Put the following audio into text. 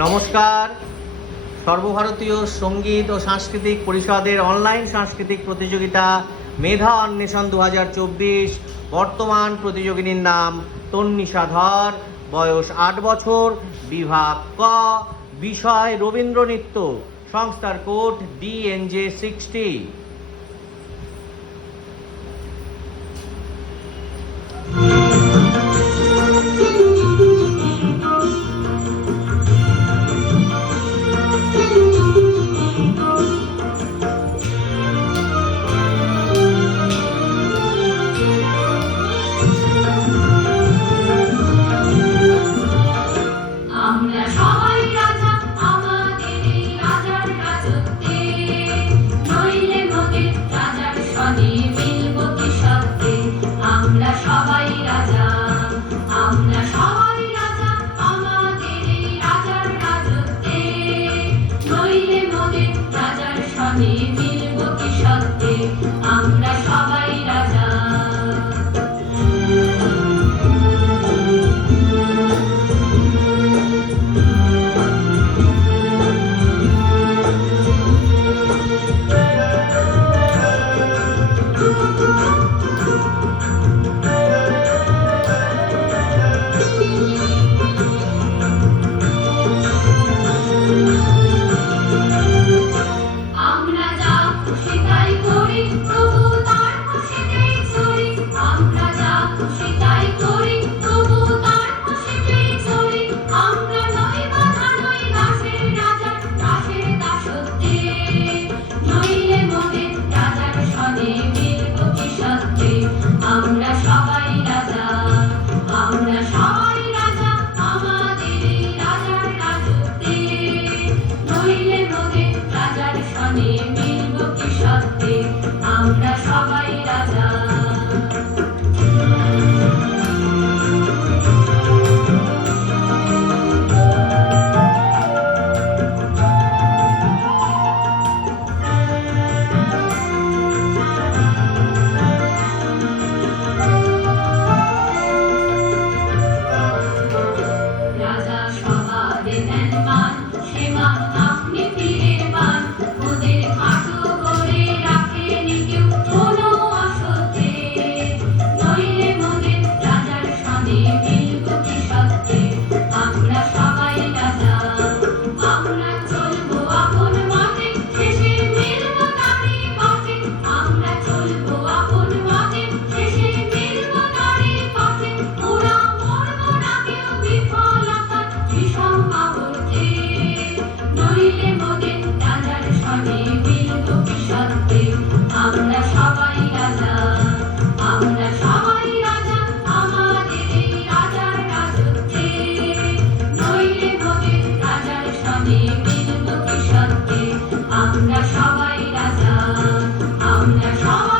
নমস্কার। সর্বভারতীয় সঙ্গীত ও সাংস্কৃতিক পরিষদের অনলাইন সাংস্কৃতিক প্রতিযোগিতা মেধা অন্বেষণ 2024। বর্তমান প্রতিযোগিনীর নাম তন্নিশা ধর, বয়স 8 বছর, বিভাগ ক, বিষয় রবীন্দ্র নৃত্য, সংস্থার কোড DNJ60। আমরা সবাই রাজা আমাদের এই রাজার রাজত্বে, নইলে মোদের রাজার সনে মিলব কি সত্যে। আমরা সবাই রাজা, আমরা সবাই রাজা আমাদের এই রাজার রাজত্বে, নইলে মোদের রাজার সনে মিলব কি সত্যে। আমরা সবাই রাজা। আমরা যা খুশি তাই করি, প্রভু তার খুশিতেই চলি। আমরা যা খুশি তাই করি, প্রভু তার খুশিতেই চলি। আমরা নই বাধা, নই দাসের রাজার, দাসের দাসত্বে, নইলে মোদের রাজার সনে মিলব কি সত্যে। আমরা সবাই রাজা, আমরা সবাই রাজা আমাদের এই রাজার রাজত্বে, নইলে মোদের রাজার সনে মিলব কি সত্যে। আমরা সবাই রাজা। রাজা সবারে দেন মান, সে মান আপনি তীরের বান। ওদের খাটো করে রাখেনি কেউ কোনো অসতে, নইলে মোদের রাজার সনে মিলব কি সত্যে। আমরা সবাই রাজা, আমরা চলবো আপন মতে, শেষে মিলব তারই পথে। আমরা চলবো আপন মতে, শেষে মিলব তারই পথে। ওরা মরবো না কেউ বিফলতার বিষম আবর্তে, নইলে মোদের রাজার সনে মিলব কি সত্যে। আমরা সবাই রাজা, আমরা সবাই রাজা আমাদের এই রাজার রাজত্বে, নইলে মোদের রাজার সনে মিলব কি সত্যে। আমরা সবাই রাজা, আমরা সবাই